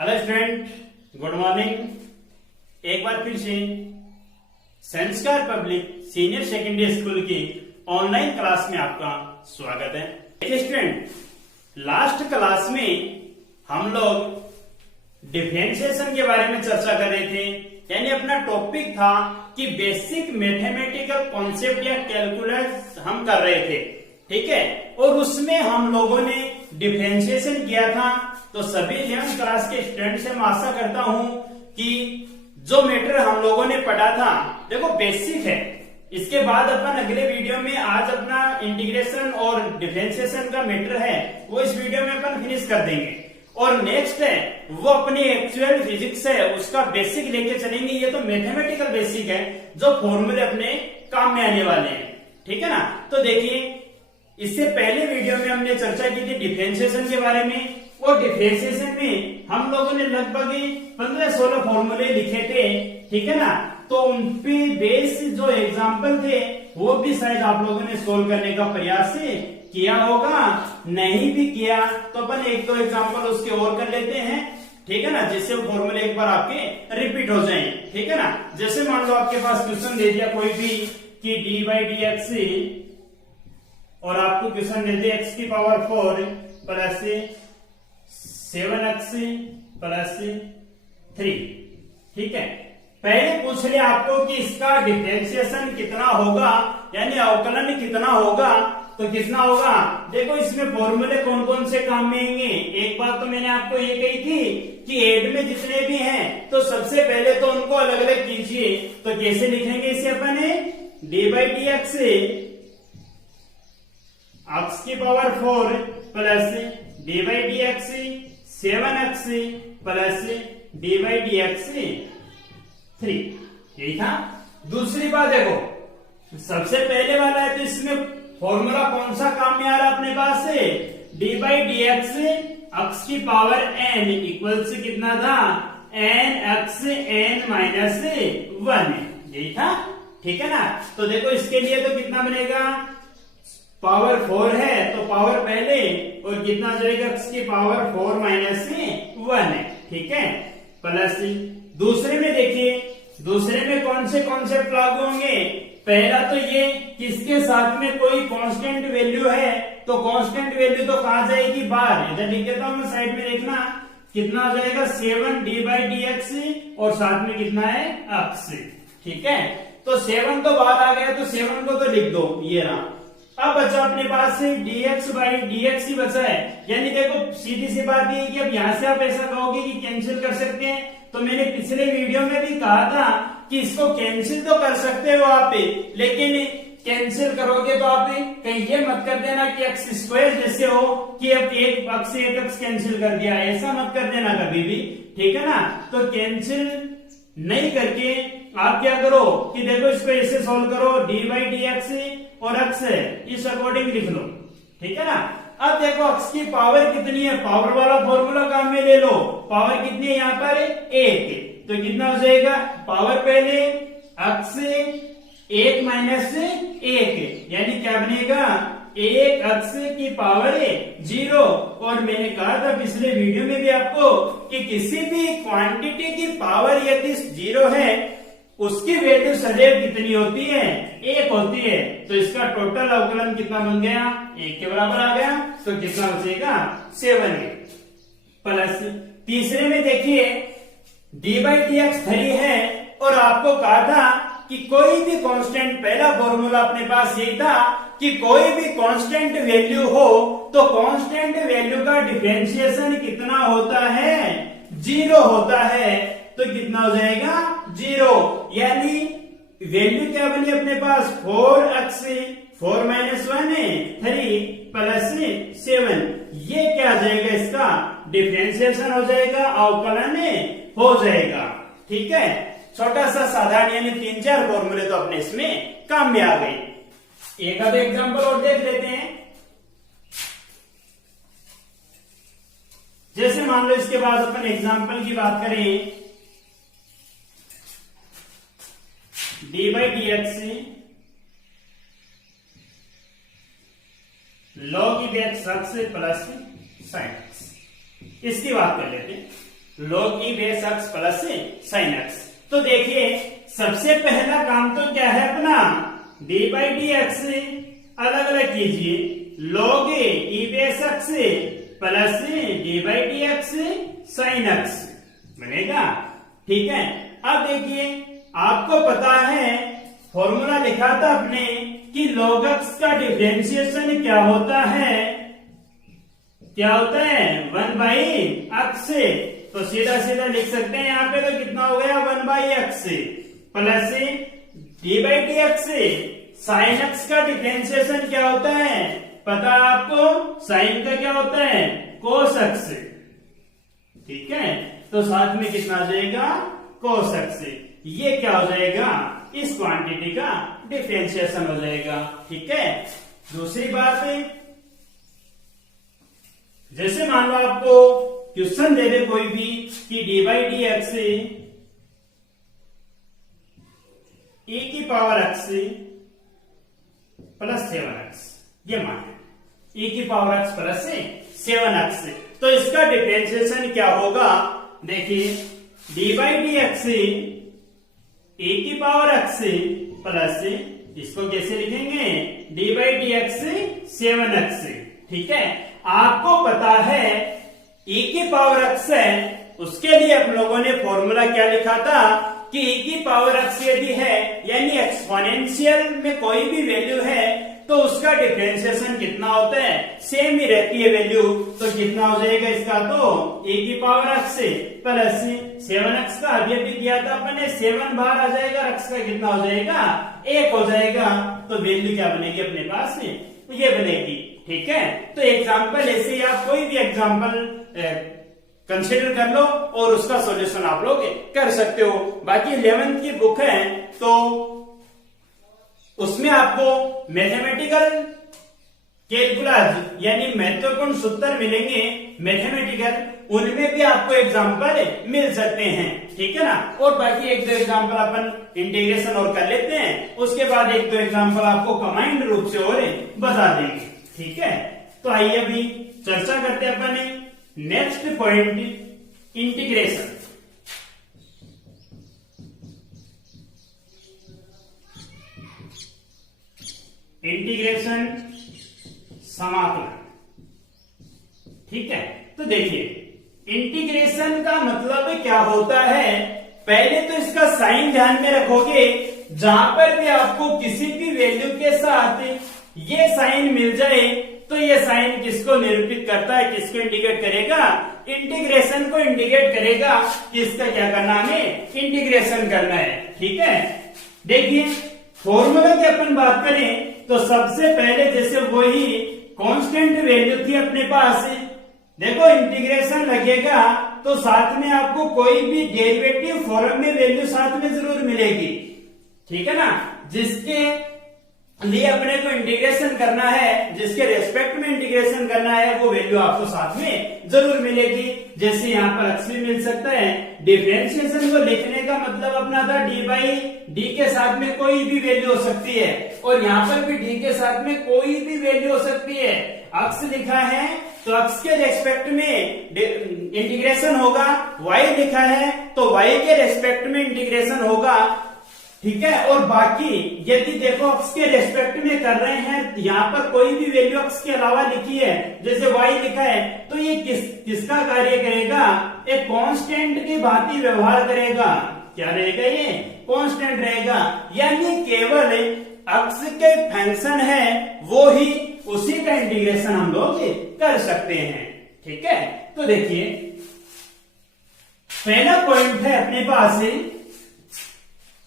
Hello student, good morning. एक बार फिर से संस्कार पब्लिक सीनियर सेकेंडरी स्कूल की ऑनलाइन क्लास में आपका स्वागत है। स्टूडेंट, लास्ट क्लास में हम लोग डिफरेंशिएशन के बारे में चर्चा कर रहे थे, यानी अपना टॉपिक था कि बेसिक मैथमेटिकल कॉन्सेप्ट या कैलकुलस हम कर रहे थे, ठीक है। और उसमें हम लोगों ने डिफरेंशिएशन किया था। तो सभी 11th क्लास के स्टूडेंट से मैं आशा करता हूं कि जो मैटर हम लोगों ने पढ़ा था, देखो बेसिक है। इसके बाद अपन अगले वीडियो में आज अपना इंटीग्रेशन और डिफरेंशिएशन का मैटर है वो इस वीडियो में अपन फिनिश कर देंगे। और नेक्स्ट है वो अपनी एक्चुअल फिजिक्स है, उसका बेसिक लेके चलेंगे। ये तो मैथमेटिकल बेसिक है जो फॉर्मूले अपने काम में आने वाले हैं, ठीक है ना। तो देखिए, इससे पहले वीडियो में हमने चर्चा की थी डिफरेंशिएशन के बारे में, और डिफरेंशिएशन में हम लोगों ने लगभग 15-16 फॉर्मूले लिखे थे, ठीक है ना। तो उन पे बेस जो एग्जाम्पल थे वो भी शायद आप लोगों ने सोल्व करने का प्रयास किया होगा। नहीं भी किया तो अपन एक दो एग्जाम्पल उसके और कर लेते हैं, ठीक है ना, जिससे वो फॉर्मूले एक बार आपके रिपीट हो जाएं, ठीक है ना। जैसे मान लो आपके पास क्वेश्चन दे दिया कोई भी कि dy/dx, और आपको क्वेश्चन दे दिया x की पावर 4 प्लस 7x प्लस 3, ठीक है। पहले पूछ लिया आपको कि इसका डिफरेंशिएशन कितना होगा, यानी अवकलन कितना होगा। तो कितना होगा, देखो इसमें फॉर्मूले कौन कौन से काम में आएंगे। एक बात तो मैंने आपको ये कही थी कि एड में जितने भी हैं तो सबसे पहले तो उनको अलग अलग कीजिए। तो कैसे लिखेंगे इसे अपन, dy/dx x की power 4 plus dy/dx 7x plus dy/dx 3, यही था। दूसरी बात देखो, सबसे पहले वाला है तो इसमें फॉर्मूला कौन सा काम में आ रहा है अपने पास से, dy/dx x की पावर n इक्वल से कितना था, nx n-1, यही था, ठीक है ना। तो देखो इसके लिए तो कितना बनेगा, पावर 4 है तो पावर पहले, और कितना जाएगा x की पावर 4 - 1 है, ठीक है, प्लस। दूसरे में देखिए, दूसरे में कौन से कॉन्सेप्ट लागू होंगे। पहला तो ये किसके साथ में कोई कांस्टेंट वैल्यू है, तो कांस्टेंट वैल्यू तो कहां जाएगी, बाहर। इधर लिख देता हूं मैं साइड में, देखना कितना हो जाएगा 7 dy/dx, और साथ में कितना है x, ठीक है। तो 7 तो बाहर आ गया, तो 7 को तो लिख दो, ये रहा। अब बचा अपने पास dx/dx ही बचा है, यानी देखो सीधी सी बात ये कि अब यहां से आप ऐसा कहोगे कि कैंसिल कर सकते हैं। तो मैंने पिछले वीडियो में भी कहा था कि इसको कैंसिल तो कर सकते हो आप, लेकिन कैंसिल करोगे तो आप कहीं ये मत कर देना कि x² जैसे हो कि अब एक x से एक x कैंसिल कर दिया, ऐसा मत कर देना कभी भी, ठीक है ना। तो कैंसिल नहीं करके आप क्या करो कि देखो इसको ऐसे सोल्व करो, dy/dx और x है इस अकॉर्डिंग लिख लो, ठीक है ना। अब देखो x की पावर कितनी है, पावर वाला फॉर्मूला काम में ले लो। पावर कितनी है यहाँ पर, 1, तो कितना हो जाएगा, पावर पहले x 1 - 1, यानी क्या बनेगा, 1x की पावर 0। और मैंने कहा था पिछले वीडियो में भी आपको कि किसी भी क्वांटिटी की पावर यदि 0 है उसकी वैल्यू सदैव कितनी होती है, 1 होती है। तो इसका टोटल अवकलन कितना बन गया, 1 के बराबर आ गया। तो कितना बचेगा, 7 प्लस। तीसरे में देखिए dy/dx 3 है, और आपको कहा था कि कोई भी कांस्टेंट, पहला फॉर्मूला अपने पास यही था कि कोई भी कांस्टेंट वैल्यू हो तो कांस्टेंट वैल्यू का डिफरेंशिएशन कितना होता है, 0 होता है। तो कितना हो जाएगा, 0, यानी वैल्यू क्या बनी अपने पास, 4x 4 - 1 3 प्लस 7, ये क्या आ जाएगा, इसका डिफरेंशिएशन हो जाएगा, अवकलन हो जाएगा, ठीक है। छोटा सा साधारण, यानी 3-4 फॉर्मूले तो अपने इसमें काम में आ गए। एक आधा एग्जांपल और देख लेते हैं। जैसे मान लो इसके बाद अपन एग्जांपल की बात करें, dy/dx log x plus sin x, इसकी बात कर लेते हैं। log e base x plus sin x। तो देखिए सबसे पहला काम तो क्या है अपना, डी बाई डी एक्स अलग अलग कीजिए, log e base x plus D by D X sine x बनेगा। ठीक है, अब देखिए आपको पता है फॉर्मूला लिखा था अपने कि log x का डिफरेंशिएशन क्या होता है, क्या होता है 1 बाई x। तो सीधा सीधा लिख सकते हैं यहाँ पे, तो कितना हो गया 1 by x plus D by D X. Sine x का डिफरेंशिएशन क्या होता है पता है आपको, साइन का क्या होता है कोस x। ठीक है, तो साथ में कितना आ जाएगा कोस x। ये क्या हो जाएगा, इस क्वांटिटी का डिफरेंशिएशन हो जाएगा। ठीक है, दूसरी बात है, जैसे मान लो आपको क्वेश्चन दे दे कोई भी कि D by D x e की पावर x प्लस 7x, ये मान e की पावर x प्लस 7x, तो इसका डिफरेंशिएशन क्या होगा, देखिए D by D x e की पावर x प्लस, इसको कैसे लिखेंगे D by D x 7x। ठीक है, आपको पता है e की पावर x है, उसके लिए हम लोगों ने फॉर्मूला क्या लिखा था कि e की पावर x यदि है यानी एक्सपोनेंशियल में कोई भी वैल्यू है तो उसका डिफरेंशिएशन कितना होता है, सेम ही रहती है वैल्यू। तो कितना हो जाएगा इसका, तो e की पावर x प्लस 7x का अभी अभी किया था अपने, 7 बाहर आ जाएगा, x का कितना हो जाएगा 1 हो जाएगा। तो वैल्यू क्या बनेगी अपने पास, ये बनेगी। ठीक है, तो एग्जाम्पल ऐसे ही आप कोई भी एग्जाम्पल कंसिडर कर लो और उसका सॉल्यूशन आप लोग कर सकते हो। बाकी 11th की बुक है तो उसमें आपको मैथमेटिकल कैलकुलस यानी महत्वपूर्ण सूत्र मिलेंगे मैथमेटिकल, उनमें भी आपको एग्जाम्पल मिल सकते हैं। ठीक है ना, और बाकी 1-2 एग्जाम्पल अपन इंटीग्रेशन और कर लेते हैं, उसके बाद 1-2 एग्जाम्पल आपको कंबाइंड रूप से और बता देंगे। ठीक है, तो आइए अभी चर्चा करते हैं अपन नेक्स्ट पॉइंट, इंटीग्रेशन। इंटीग्रेशन समाकलन। ठीक है, तो देखिए इंटीग्रेशन का मतलब क्या होता है, पहले तो इसका साइन ध्यान में रखोगे, जहां पर भी आपको किसी भी वैल्यू के साथ ये साइन मिल जाए तो ये साइन किसको निरूपित करता है, किसको इंडिकेट करेगा, इंटीग्रेशन को इंडिकेट करेगा कि इसका क्या करना है, हमें इंटीग्रेशन करना है। ठीक है, देखिए फॉर्मूला की अपन बात करें तो सबसे पहले जैसे वही कांस्टेंट वैल्यू थी अपने पास, देखो इंटीग्रेशन लगेगा तो साथ में आपको कोई भी डेरिवेटिव फॉर्म में वैल्यू साथ में जरूर मिलेगी। ठीक है ना, जिसके लिए अपने को इंटीग्रेशन करना है, जिसके रेस्पेक्ट में इंटीग्रेशन करना है, वो वैल्यू आपको साथ में जरूर मिलेगी। जैसे यहाँ पर x भी मिल सकता है। डिफरेंशिएशन को लिखने का मतलब अपना था डी बाई डी के साथ में कोई भी वैल्यू हो सकती है, और यहाँ पर भी डी के साथ में कोई भी वैल्यू हो सकती है। x लिखा है तो x के रेस्पेक्ट में इंटीग्रेशन होगा, y लिखा है तो y के रेस्पेक्ट में इंटीग्रेशन होगा। ठीक है, और बाकी यदि देखो x के रेस्पेक्ट में कर रहे हैं, यहाँ पर कोई भी वैल्यू x के अलावा लिखी है, जैसे y लिखा है, तो ये किसका कार्य करेगा, एक कांस्टेंट की भांति व्यवहार करेगा। क्या रहेगा, ये कांस्टेंट रहेगा, यानी केवल x के फंक्शन है वो ही, उसी का इंटीग्रेशन हम लोग कर सकते हैं। ठीक है, तो देखिए पहला पॉइंट है अपने पास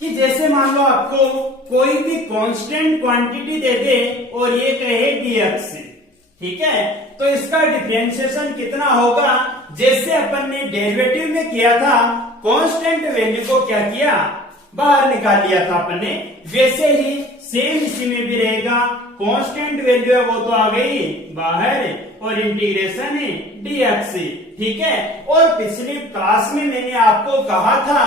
कि जैसे मान लो आपको कोई भी कांस्टेंट क्वांटिटी दे दे और ये कहे dx, ठीक है, तो इसका डिफरेंशिएशन कितना होगा, जैसे अपन ने डेरिवेटिव में किया था, कांस्टेंट वैल्यू को क्या किया, बाहर निकाल लिया था अपन ने, वैसे ही सेम इसी में भी रहेगा। कांस्टेंट वैल्यू है वो तो आ गई बाहर और इंटीग्रेशन है dx। ठीक है, और पिछली क्लास में मैंने आपको कहा था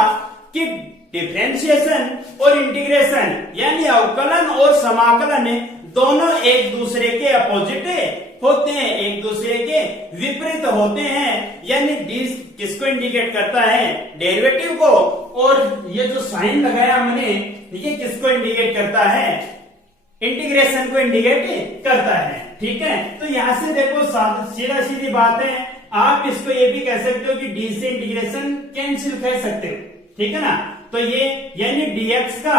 कि डिफरेंशिएशन और इंटीग्रेशन यानी अवकलन और समाकलन दोनों एक दूसरे के अपोजिट होते हैं, एक दूसरे के विपरीत होते हैं। यानी डी किसको इंडिकेट करता है, डेरिवेटिव को, और ये जो साइन लगाया हमने ये किसको इंडिकेट करता है, इंटीग्रेशन को इंडिकेट करता है। ठीक है, तो यहां से देखो सीधा सीधी बात है, आप इसको ये भी कह सकते हो कि डी से इंटीग्रेशन कैंसिल कह सकते हो। ठीक है ना, तो ये यानी dx का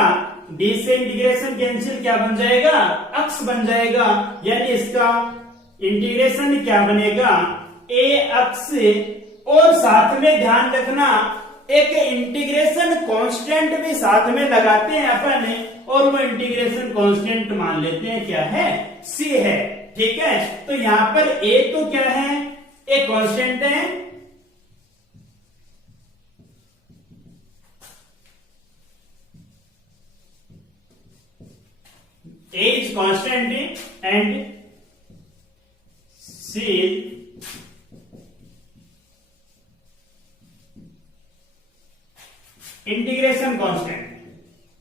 डी से इंटीग्रेशन कैंसिल क्या बन जाएगा, अक्स बन जाएगा। यानी इसका इंटीग्रेशन क्या बनेगा, ए अक्स, और साथ में ध्यान रखना एक इंटीग्रेशन कांस्टेंट भी साथ में लगाते हैं अपन, और वो इंटीग्रेशन कांस्टेंट मान लेते हैं क्या है, सी है। ठीक है, तो यहां पर ए तो क्या है, एक कांस्टेंट है, A is constant and C is integration constant.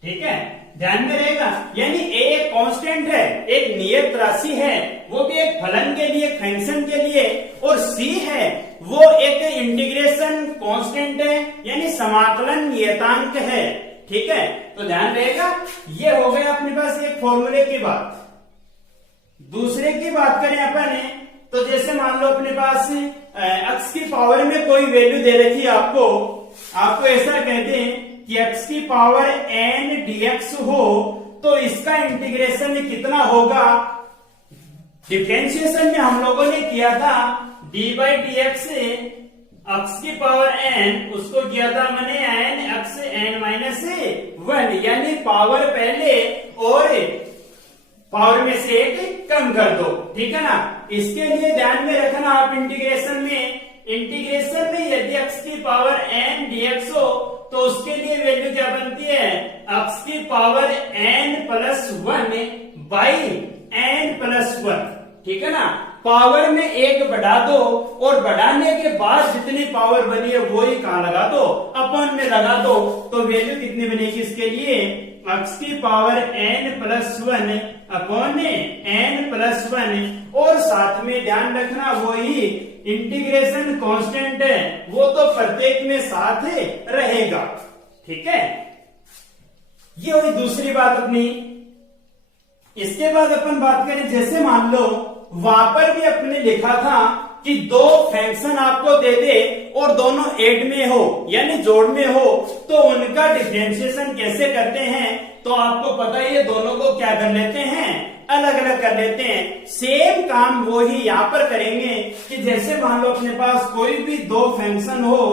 ठीक है, ध्यान में रहेगा, यानी A एक कांस्टेंट है, एक नियत राशि है, वो भी एक फलन के लिए, फंक्शन के लिए, और C है वो एक इंटीग्रेशन कांस्टेंट है, यानी समाकलन नियतांक है। ठीक है, तो ध्यान रहेगा, ये हो गया अपने पास एक फॉर्मूले की बात। दूसरे की बात करें अपन, तो जैसे मान लो अपने पास x की पावर में कोई वैल्यू दे रखी है आपको ऐसा कहते हैं कि x की पावर n dx हो, तो इसका इंटीग्रेशन कितना होगा, डिफरेंशिएशन में हम लोगों ने किया था D by D x x की पावर n, उसको किया था मैंने n x n माइनस 1, यानी पावर पहले और पावर में से एक कम कर दो। ठीक है ना, इसके लिए ध्यान में रखना आप इंटीग्रेशन में यदि x की पावर n dx हो, तो उसके लिए वैल्यू क्या बनती है, x की power n plus 1 by n plus 1। ठीक है ना, पावर में एक बढ़ा दो, और बढ़ाने के बाद जितनी पावर बनी है वो ही कहां लगा दो, अपन में लगा दो, तो वैल्यू कितनी बनेगी इसके लिए, x की power n plus 1 upon n plus 1, और साथ में ध्यान रखना वही इंटीग्रेशन कांस्टेंट है, वो तो प्रत्येक में साथ रहेगा। ठीक है, ये हुई दूसरी बात अपनी। इसके बाद अपन बात करें, जैसे मान लो वहां पर भी अपने लिखा था कि दो फंक्शन आपको दे दे और दोनों ऐड में हो यानी जोड़ में हो, तो उनका डिफरेंशिएशन कैसे करते हैं, तो आपको पता ही है दोनों को क्या कर लेते हैं, अलग अलग कर लेते हैं। सेम काम वो ही यहां पर करेंगे कि जैसे मान लो अपने पास कोई भी दो फंक्शन हो,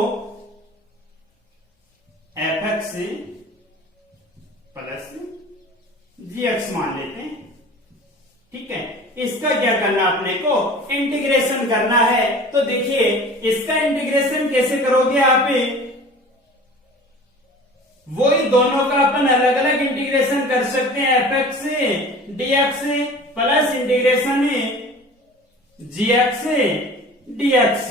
एफ एक्स प्लस जी एक्स मान लेते हैं। ठीक है, इसका क्या करना अपने को, इंटीग्रेशन करना है। तो देखिए इसका इंटीग्रेशन कैसे करोगे आप, वही दोनों का अपन अलग अलग इंटीग्रेशन कर सकते हैं, f x d x plus integration g x d x.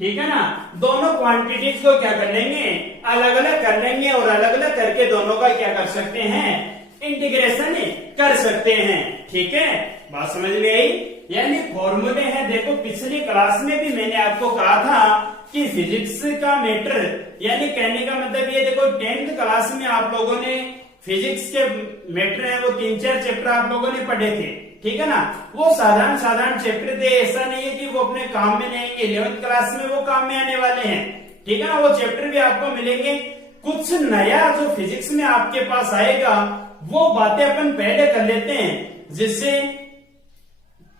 ठीक है ना, दोनों क्वांटिटीज को क्या कर लेंगे, अलग अलग कर लेंगे, और अलग अलग करके दोनों का क्या कर सकते हैं, इंटीग्रेशन कर सकते हैं। ठीक है, बात समझ में आई, यानी फॉर्मूले हैं। देखो पिछली क्लास में भी मैंने आपको कहा था कि फिजिक्स का मैटर, यानी कहने का मतलब ये, देखो 10th क्लास में आप लोगों ने फिजिक्स के मैटर है वो 3-4 चैप्टर आप लोगों ने पढ़े थे। ठीक है ना, वो साधारण चैप्टर थे, ऐसा नहीं है कि वो अपने काम में नहीं आएंगे, 11th क्लास में वो काम में आने वाले हैं। ठीक है ना, वो चैप्टर भी आपको मिलेंगे। कुछ नया जो फिजिक्स में आपके पास आएगा वो बातें अपन पहले कर लेते हैं, जिससे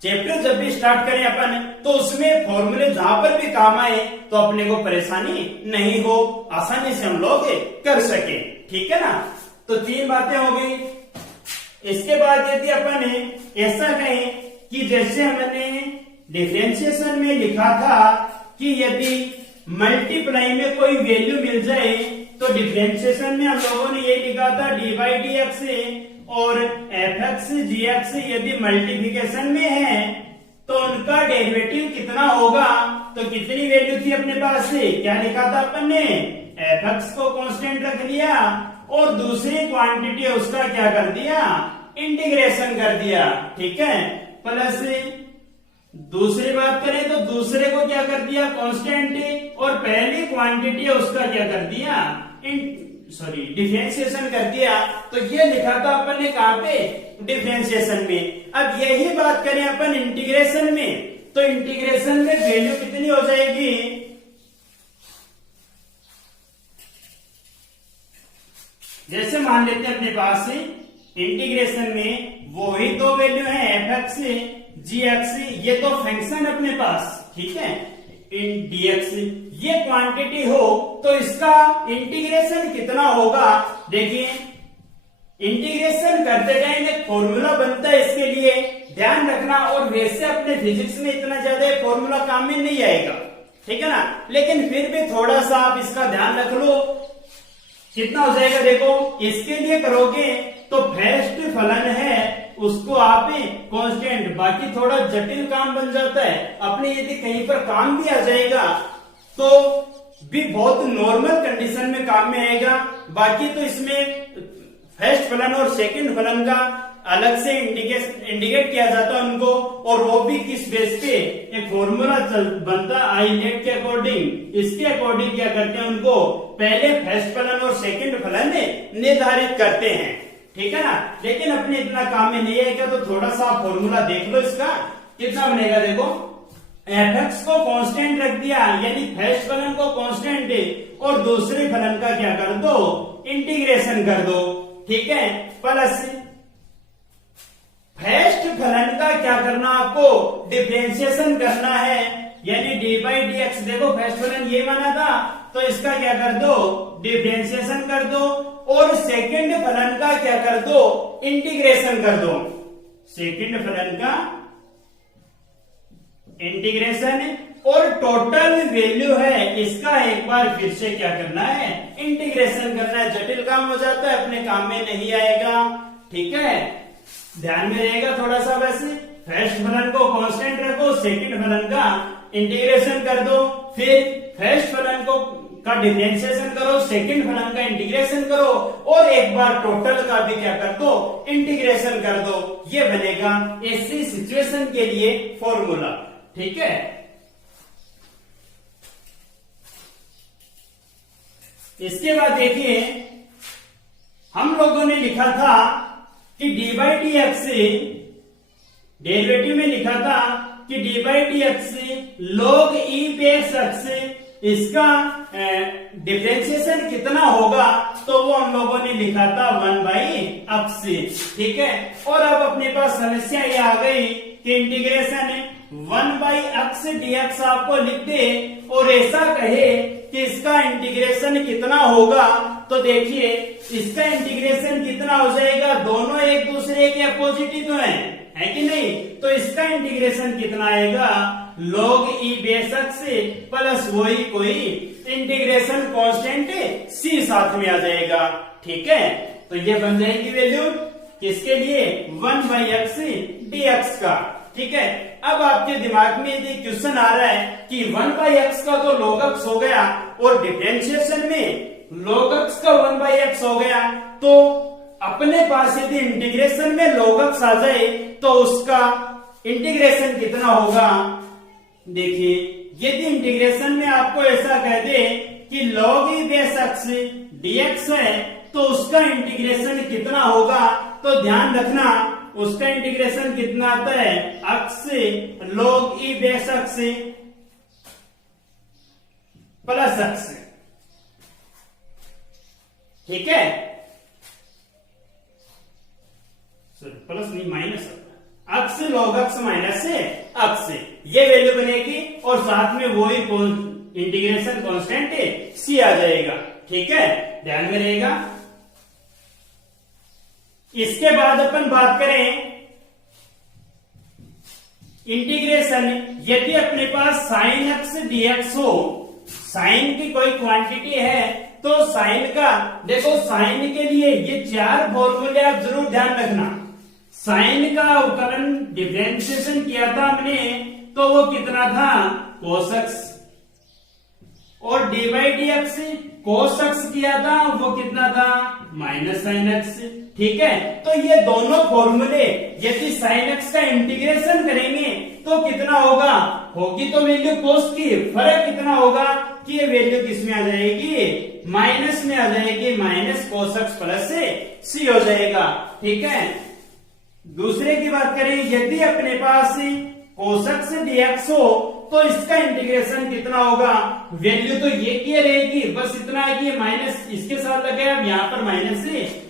चैप्टर जब भी स्टार्ट करें अपन तो उसमें फॉर्मूले जहां पर भी काम आए तो अपने को परेशानी नहीं हो, आसानी से हम लोग कर सके। ठीक है ना, तो 3 बातें हो गई। इसके बाद यदि अपन ऐसा कहें कि जैसे हमने डिफरेंशिएशन में लिखा था कि यदि मल्टीप्लाई में कोई वैल्यू मिल जाए, तो डिफरेंशिएशन में हम लोगों ने ये लिखा था डी बाई डी एक्स, और एफ एक्स जी एक्स यदि मल्टीप्लिकेशन में है तो उनका डेरिवेटिव कितना होगा, तो कितनी वैल्यू थी अपने पास, क्या लिखा था अपन ने, एफ एक्स को कांस्टेंट रख लिया, और दूसरी क्वांटिटी है उसका क्या कर दिया, इंटीग्रेशन कर दिया। ठीक है, प्लस दूसरी बात करें तो दूसरे को क्या कर दिया कांस्टेंट, और पहली क्वांटिटी है उसका क्या कर दिया डिफरेंशिएशन कर दिया। तो ये लिखा था अपन ने कहां पे, डिफरेंशिएशन में। अब यही बात करें अपन इंटीग्रेशन में, तो इंटीग्रेशन में वैल्यू कितनी हो जाएगी, जैसे मान लेते हैं अपने पास इंटीग्रेशन में वही दो वैल्यू है एफ एक्स जी एक्स, ये तो फंक्शन अपने पास, ठीक है, इन dx ये क्वांटिटी हो तो इसका इंटीग्रेशन कितना होगा। देखिए इंटीग्रेशन करते टाइम एक फॉर्मूला बनता है इसके लिए, ध्यान रखना। और वैसे अपने फिजिक्स में इतना ज्यादा फॉर्मूला काम में नहीं आएगा, ठीक है ना, लेकिन फिर भी थोड़ा सा आप इसका ध्यान रख लो। कितना हो जाएगा, देखो इसके लिए करोगे तो फर्स्ट फलन है उसको आप कांस्टेंट, बाकी थोड़ा जटिल काम बन जाता है अपने, यदि कहीं पर काम भी आ जाएगा तो भी बहुत नॉर्मल कंडीशन में काम में आएगा। बाकी तो इसमें फर्स्ट फलन और सेकंड फलन का अलग से इंडिकेट किया जाता है उनको, और वो भी किस बेस पे, एक फॉर्मूला बनता है आई नेट के अकॉर्डिंग, इसके अकॉर्डिंग क्या करते हैं उनको पहले फर्स्ट फलन और सेकंड फलन निर्धारित करते हैं, ठीक है ना। लेकिन अपने इतना काम में नहीं आएगा तो थोड़ा सा फॉर्मूला देख लो इसका कितना बनेगा। देखो एफ एक्स को कांस्टेंट रख दिया, यानी फर्स्ट फलन को कांस्टेंट और दूसरे फलन का क्या कर दो, इंटीग्रेशन कर दो, ठीक है, प्लस फर्स्ट फलन का क्या करना आपको, डिफरेंशिएशन करना है, यानी डी बाई डी एक्स। देखो फर्स्ट फलन ये माना था तो इसका क्या कर दो, डिफरेंशिएशन कर दो, और सेकंड फलन का क्या कर दो, इंटीग्रेशन कर दो। सेकंड फलन का इंटीग्रेशन, और टोटल वैल्यू है इसका एक बार फिर से क्या करना है, इंटीग्रेशन करना है। जटिल काम हो जाता है, अपने काम में नहीं आएगा, ठीक है, ध्यान में रहेगा थोड़ा सा। वैसे फर्स्ट फलन को कांस्टेंट रखो, सेकंड फलन का इंटीग्रेशन कर दो, फिर फर्स्ट फलन को का डिफरेंशिएशन करो, सेकंड फलन का इंटीग्रेशन करो, और एक बार टोटल का भी क्या कर दो, इंटीग्रेशन कर दो। ये बनेगा ऐसी सिचुएशन के लिए फॉर्मूला, ठीक है। इसके बाद देखिए हम लोगों ने लिखा था कि D by D x, derivative में लिखा था कि D by D x log e base x, इसका डिफरेंशिएशन कितना होगा, तो वो हम लोगों ने लिखा था 1 बाई एक्स, ठीक है। और अब अपने पास समस्या ये आ गई कि integration 1 by x d x आपको लिख दे और ऐसा कहे कि इसका इंटीग्रेशन कितना होगा, तो देखिए इसका इंटीग्रेशन कितना हो जाएगा, दोनों एक दूसरे के अपोजिट ही तो है कि नहीं, तो इसका इंटीग्रेशन कितना आएगा, log e base x plus वही कोई इंटीग्रेशन कांस्टेंट c साथ में आ जाएगा, ठीक है। तो ये बन जाएगी वैल्यू किसके लिए, 1 बाई एक्स डी एक्स का, ठीक है। अब आपके दिमाग में यदि क्वेश्चन आ रहा है कि 1 बाई एक्स का तो log x हो गया और डिफरेंशिएशन में log x का 1 बाई एक्स हो गया, तो अपने पास यदि इंटीग्रेशन में log x आ जाए तो उसका इंटीग्रेशन कितना होगा। देखिए यदि इंटीग्रेशन में आपको ऐसा कह दे कि log e base x dx है तो उसका इंटीग्रेशन कितना होगा, तो ध्यान रखना उसका इंटीग्रेशन कितना आता है, x log e base x plus x, ठीक है, प्लस नहीं minus x log x minus x, ये वैल्यू बनेगी और साथ में वही इंटीग्रेशन कांस्टेंट c आ जाएगा, ठीक है, ध्यान में रहेगा। इसके बाद अपन बात करें इंटीग्रेशन, यदि अपने पास साइन एक्स dx हो, साइन की कोई क्वांटिटी है तो साइन का, देखो साइन के लिए ये 4 फॉर्मूले आप जरूर ध्यान रखना। साइन का अवकलन डिफरेंशिएशन किया था हमने तो वो कितना था, cos x, और D by D x cos x किया था वो कितना था, माइनस साइन एक्स, ठीक है। तो ये दोनों फॉर्मूले यदि साइन एक्स का इंटीग्रेशन करेंगे तो कितना होगा, होगी तो वैल्यू कोस की, फर्क कितना होगा कि ये वैल्यू किस में आ जाएगी, माइनस में आ जाएगी, माइनस कोस एक्स प्लस सी हो जाएगा। ठीक है, दूसरे की बात करें, यदि अपने पास कोस एक्स डीएक्स हो तो इसका इंटीग्रेशन कितना होगा, वैल्यू तो ये की रहेगी, बस इतना है कि माइनस इसके साथ लगे, अब यहाँ पर माइनस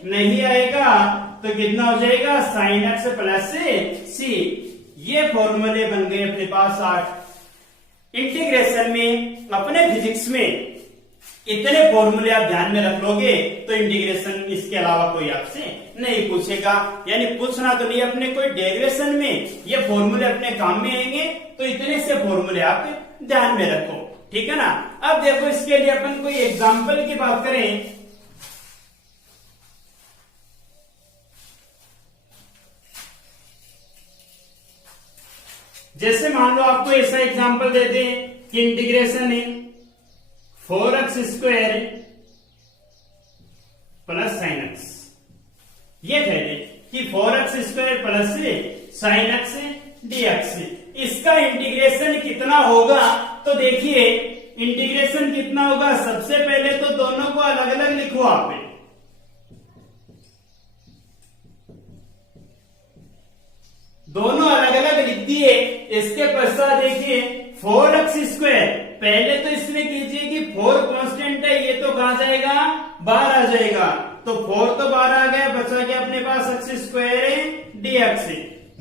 नहीं आएगा तो कितना हो जाएगा, साइन एक्स प्लस सी। ये फॉर्मूले बन गए अपने पास 8। इंटीग्रेशन में अपने फिजिक्स में इतने फॉर्मूले आप ध्यान में रख लोगे तो इंटीग्रेशन इसके अलावा कोई आपसे नहीं पूछेगा, यानी पूछना तो नहीं, अपने कोई डेरिवेशन में ये फॉर्मूले अपने काम में आएंगे, तो इतने से फॉर्मूले आप ध्यान में रखो। ठीक है ना। अब देखो इसके लिए अपन कोई एग्जांपल की बात करें, जैसे मान लो आपको ऐसा एग्जांपल दे दें कि इंटीग्रेशन है 4x square plus sine x, ये कह दे कि 4x square plus sine X DX, इसका इंटीग्रेशन कितना होगा, तो देखिए इंटीग्रेशन कितना होगा, सबसे पहले तो दोनों को अलग अलग लिखो आप, दोनों अलग अलग लिख दिए। इसके पश्चात देखिए 4x स्क्वायर, पहले तो इसमें कीजिए कि 4 कांस्टेंट है, ये तो कहां जाएगा, बाहर आ जाएगा, तो 4 तो बाहर आ गया, बचा गया अपने पास x स्क्वायर डीएक्स।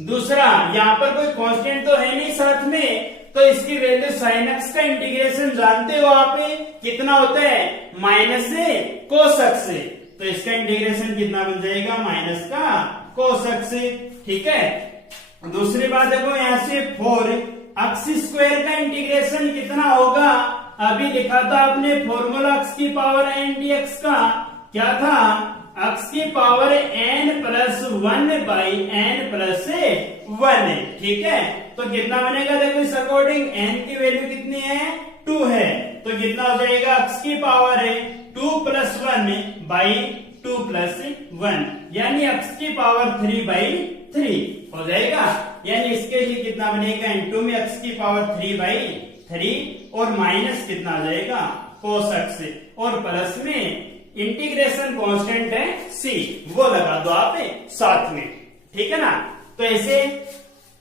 दूसरा, यहाँ पर कोई कांस्टेंट तो है नहीं साथ में, तो इसकी वैल्यू साइन एक्स का इंटीग्रेशन जानते हो आप कितना होता है, माइनस से कोस एक्स, तो इसका इंटीग्रेशन कितना बन जाएगा, माइनस का कोस एक्स। ठीक है, दूसरी बात देखो, यहां से 4 एक्स स्क्वायर का इंटीग्रेशन कितना होगा, अभी लिखा था आपने फॉर्मूला एक्स की पावर एन डीएक्स का, क्या था, एक्स की power N plus 1 by N plus 1। ठीक है, तो कितना बनेगा, देखो इस अकॉर्डिंग एन की वैल्यू कितनी है, 2 है, तो कितना हो जाएगा, एक्स की पावर है 2 प्लस 1 बाई 2 प्लस 1, यानी एक्स की पावर 3 बाई 3 हो जाएगा, यानी इसके लिए कितना बनेगा, इनटू में एक्स की पावर 3 बाई 3 और माइनस कितना आ जाएगा, कोस एक्स, और प्लस में इंटीग्रेशन कांस्टेंट है सी, वो लगा दो आप साथ में। ठीक है ना, तो ऐसे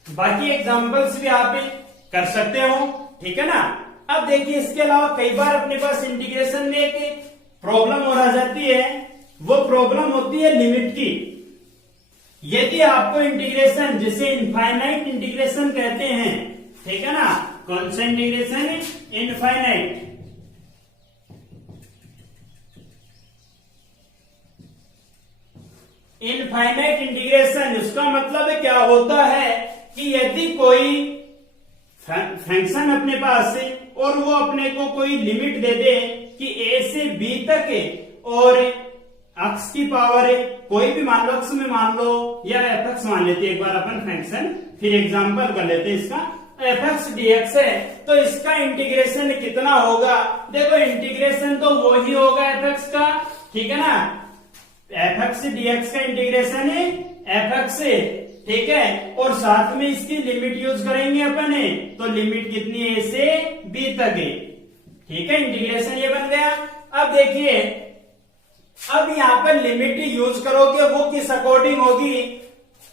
बाकी एग्जांपल्स भी आप कर सकते हो। ठीक है ना। अब देखिए इसके अलावा कई बार अपने पास इंटीग्रेशन में एक प्रॉब्लम और आ जाती है, वो प्रॉब्लम होती है लिमिट की। यदि आपको इंटीग्रेशन, जिसे इनफाइनाइट इंटीग्रेशन कहते हैं, ठीक है ना, कौन सा इंटीग्रेशन, इनफाइनाइट, इनफाइनाइट इंटीग्रेशन, उसका मतलब क्या होता है कि यदि कोई फंक्शन अपने पास है और वो अपने को कोई लिमिट दे दे कि ए से बी तक है, और एक्स की पावर है, कोई भी मान लो, एक्स में मान लो या एफ एक्स मान लेते हैं, एक बार अपन फंक्शन फिर एग्जांपल कर लेते हैं इसका, एफ एक्स डीएक्स है, तो इसका इंटीग्रेशन कितना होगा, देखो इंटीग्रेशन तो वो ही होगा एफ एक्स का, ठीक है ना, एफ एक्स डीएक्स का इंटीग्रेशन है एफ एक्स से, ठीक है, और साथ में इसकी लिमिट यूज करेंगे अपन, तो लिमिट कितनी है, ए से बी तक है, ठीक है, इंटीग्रेशन ये बन गया। अब देखिए, अब यहां पर लिमिट यूज करोगे, वो किस अकॉर्डिंग होगी,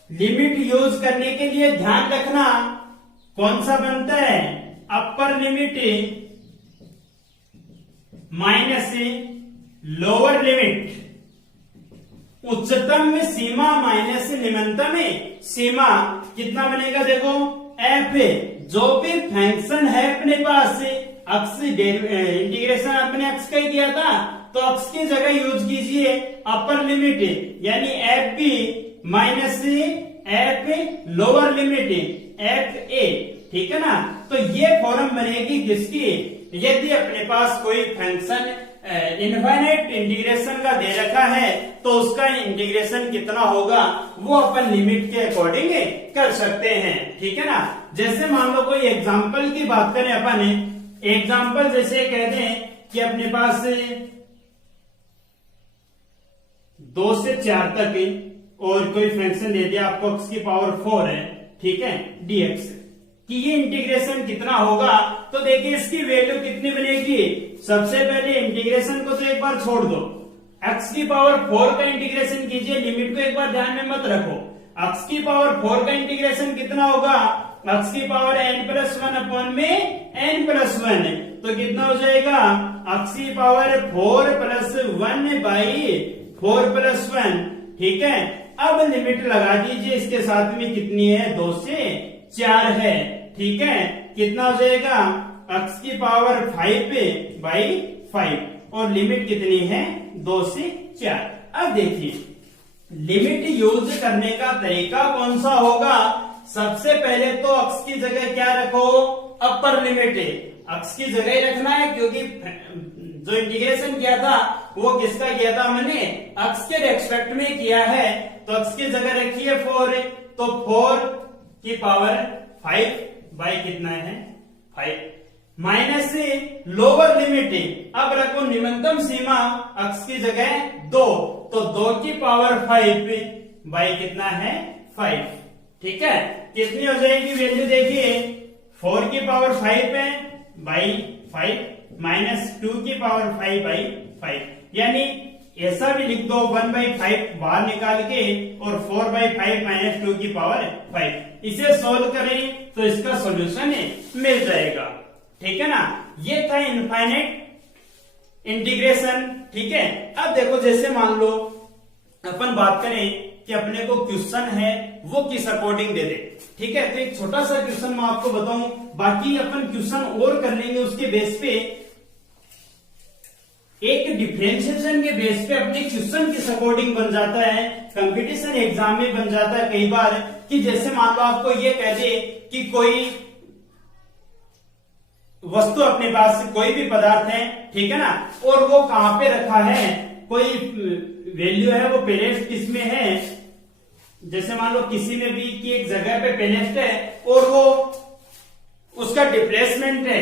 लिमिट यूज करने के लिए ध्यान रखना कौन सा बनता है, upper limit minus lower limit, उच्चतम सीमा माइनस निम्नतम सीमा, कितना बनेगा, देखो एफ, जो भी फंक्शन है अपने पास, एक्स इंटीग्रेशन अपने एक्स का ही किया था, तो एक्स की जगह यूज कीजिए अपर लिमिट, यानी F B minus F lower limit F A, ठीक है ना। तो ये फॉर्म बनेगी किसकी, यदि अपने पास कोई फंक्शन इनफाइनाइट इंटीग्रेशन का दे रखा है, तो उसका इंटीग्रेशन कितना होगा वो अपन लिमिट के अकॉर्डिंग कर सकते हैं, ठीक है ना। जैसे मान लो कोई एग्जांपल की बात करें अपन, एग्जांपल जैसे कहते हैं कि अपने पास 2 से 4 तक और कोई फंक्शन दे दिया आपको, एक्स की पावर 4 है, ठीक है, डीएक्स, कि ये इंटीग्रेशन कितना होगा, तो देखिए इसकी वैल्यू कितनी बनेगी। सबसे पहले इंटीग्रेशन को तो एक बार छोड़ दो, x की पावर 4 का इंटीग्रेशन कीजिए, लिमिट को एक बार ध्यान में मत रखो। x की पावर 4 का इंटीग्रेशन कितना होगा, x की पावर n+1 अपॉन में n+1, तो कितना हो जाएगा x की पावर 4+1 बाई 4+1। ठीक है, अब लिमिट लगा दीजिए, इसके साथ में कितनी है, 2 से 4 है। ठीक है, कितना हो जाएगा x की पावर 5 बाई 5 और लिमिट कितनी है, 2 से 4। अब देखिए लिमिट यूज करने का तरीका कौन सा होगा। सबसे पहले तो x की जगह क्या रखो, अपर लिमिट है, x की जगह ही रखना है, क्योंकि जो इंटीग्रेशन किया था वो किसका किया था, मैंने x के रेस्पेक्ट में किया है, तो x की जगह रखिए 4, तो 4 की पावर 5 बाई कितना है 5 माइनस से लोअर लिमिट है। अब रखो निम्नतम सीमा, x की जगह 2, तो 2 की पावर 5 बाई कितना है 5। ठीक है, कितनी हो जाएगी वैल्यू, देखिए 4 की पावर 5 है बाई 5 माइनस 2 की पावर 5 बाई 5, यानी ऐसा भी लिख दो 1/5 बाहर निकाल के और 4/5 माइनस 2 की पावर 5। इसे सोल्व करें तो इसका सॉल्यूशन मिल जाएगा। ठीक है ना, ये था इनफाइनाइट इंटीग्रेशन। ठीक है, अब देखो जैसे मान लो अपन बात करें कि अपने को क्वेश्चन है वो किस अकॉर्डिंग दे दे। ठीक है, तो एक छोटा सा क्वेश्चन मैं आपको बताऊं, बाकी अपन क्वेश्चन और कर लेंगे उसके बेस पे। एक डिफरेंशिएशन के बेस पे अपने क्वेश्चन किस अकॉर्डिंग बन जाता है, कंपटीशन एग्जाम में बन जाता है कई बार, कि जैसे मान लो आपको ये कह दे कि कोई वस्तु अपने पास कोई भी पदार्थ है, ठीक है ना, और वो कहां पे रखा है, कोई वैल्यू है वो पेलेस्ट किसमें है, जैसे मान लो किसी में भी की एक जगह पे पेलेस्ट है और वो उसका डिस्प्लेसमेंट है,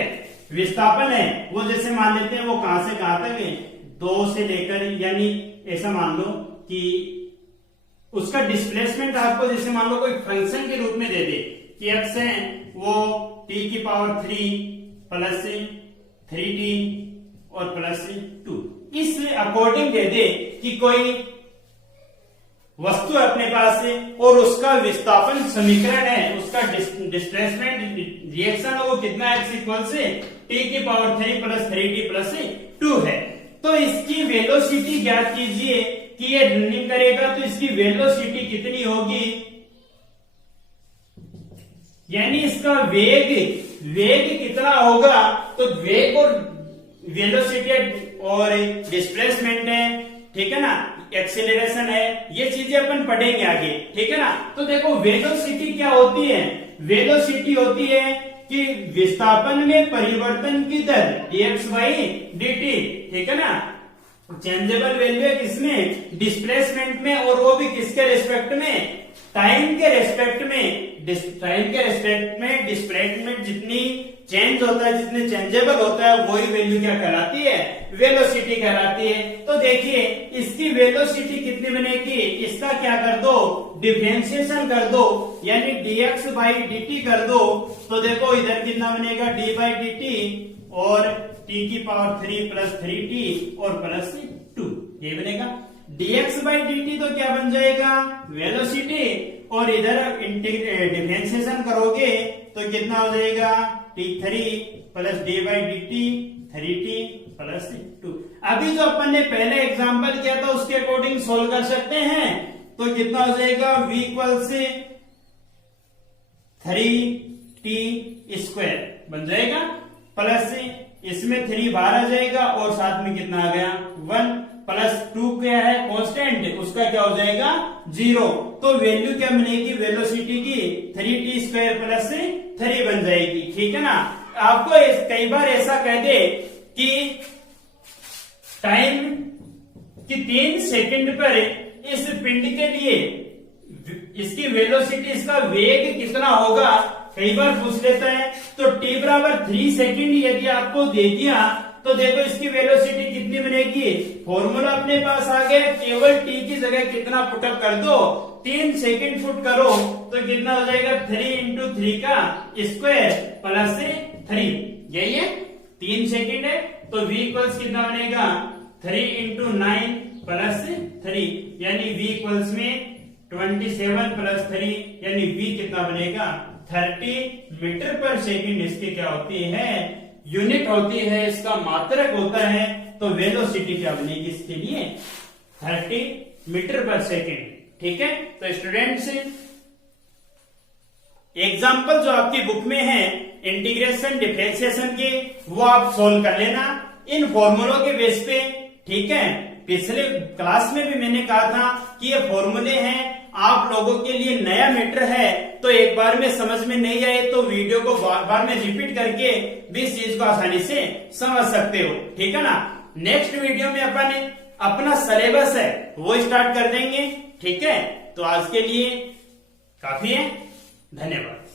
विस्थापन है, वो जैसे मान लेते हैं वो कहां से कहां तक है, 2 से लेकर, यानी ऐसा मान लो कि उसका डिस्प्लेसमेंट आपको जैसे मान लो कोई फंक्शन के रूप में दे दे कि x है वो t की पावर 3 प्लस 3t और प्लस 2, इस अकॉर्डिंग दे दे कि कोई वस्तु अपने पास है और उसका विस्थापन समीकरण है, उसका डिस्प्लेसमेंट रिएक्शन है वो कितना x इक्वल से t की पावर 3 प्लस 3t प्लस 2 है। तो इसकी वेलोसिटी ज्ञात कीजिए कि ये रनिंग करेगा तो इसकी वेलोसिटी कितनी होगी, यानी इसका वेग कितना होगा, तो वेग और वेलोसिटी और डिस्प्लेसमेंट है, ठीक है ना, एक्सेलरेशन है, ये चीजें अपन पढ़ेंगे आगे। ठीक है ना, तो देखो वेलोसिटी क्या होती है, वेलोसिटी होती है कि विस्थापन में परिवर्तन की दर dx बाई dt। ठीक है ना, चेंजेबल वैल्यू है किसमें, डिस्प्लेसमेंट में, और वो भी किसके रेस्पेक्ट में, टाइम के रेस्पेक्ट में। टाइम के रेस्पेक्ट में डिस्प्लेसमेंट जितनी चेंज होता है, जितने चेंजेबल होता है, वही वैल्यू क्या कहलाती है, वेलोसिटी कहलाती है। तो देखिए इसकी वेलोसिटी कितनी बनेगी, इसका क्या कर दो, डिफरेंशिएशन कर दो, यानी dx बाई dt कर दो, तो देखो इधर कितना बनेगा d बाई dt और t की पावर 3 प्लस 3t और प्लस 2, ये बनेगा dx बाई dt। तो क्या बन जाएगा, वेलोसिटी, और इधर डिफरेंशिएशन करोगे तो कितना हो जाएगा, t3 plus d by dt 3t plus 2। अभी जो अपन ने पहले एग्जांपल किया था उसके अकॉर्डिंग सोल्व कर सकते हैं, तो कितना हो जाएगा, v इक्वल से 3t स्क्वायर बन जाएगा, प्लस इसमें 3 बाहर आ जाएगा और साथ में कितना आ गया 1, प्लस 2 क्या है कांस्टेंट, उसका क्या हो जाएगा 0। तो वैल्यू क्या बनेगी वेलोसिटी की, 3t स्क्वायर प्लस 3 बन जाएगी। ठीक है ना, आपको कई बार ऐसा कह दे कि टाइम कि 3 सेकंड पर इस पिंड के लिए इसकी वेलोसिटी, इसका वेग कितना होगा, कई बार पूछ लेता है। तो t बराबर 3 सेकंड यदि आपको दे दिया तो देखो इसकी वेलोसिटी कितनी बनेगी, फॉर्मूला अपने मेरे पास आ गया, केवल टी की जगह कितना पुटअप कर दो, 3 सेकंड फुट करो तो कितना हो जाएगा 3 इंटू 3 का स्क्वायर प्लस 3, यही है 3 सेकंड है। तो v इक्वल्स कितना बनेगा 3 इंटू 9 प्लस 3, यानी v इक्वल्स में 27 प्लस 3, यानी v कितना बनेगा 30 मीटर पर सेकंड। इसकी क्या होती है, यूनिट होती है, इसका मात्रक होता है। तो वेलोसिटी क्या बनेगी इसके लिए 30 मीटर पर सेकंड। ठीक है, तो स्टूडेंट्स एग्जाम्पल जो आपकी बुक में है इंटीग्रेशन डिफरेंशिएशन के, वो आप सोल्व कर लेना इन फॉर्मूलों के बेस पे। ठीक है, पिछले क्लास में भी मैंने कहा था कि ये फॉर्मूले हैं, आप लोगों के लिए नया मैटर है, तो एक बार में समझ में नहीं आए तो वीडियो को बार बार में रिपीट करके भी इस चीज को आसानी से समझ सकते हो। ठीक है ना, नेक्स्ट वीडियो में अपन अपना सिलेबस है वो स्टार्ट कर देंगे। ठीक है, तो आज के लिए काफी है, धन्यवाद।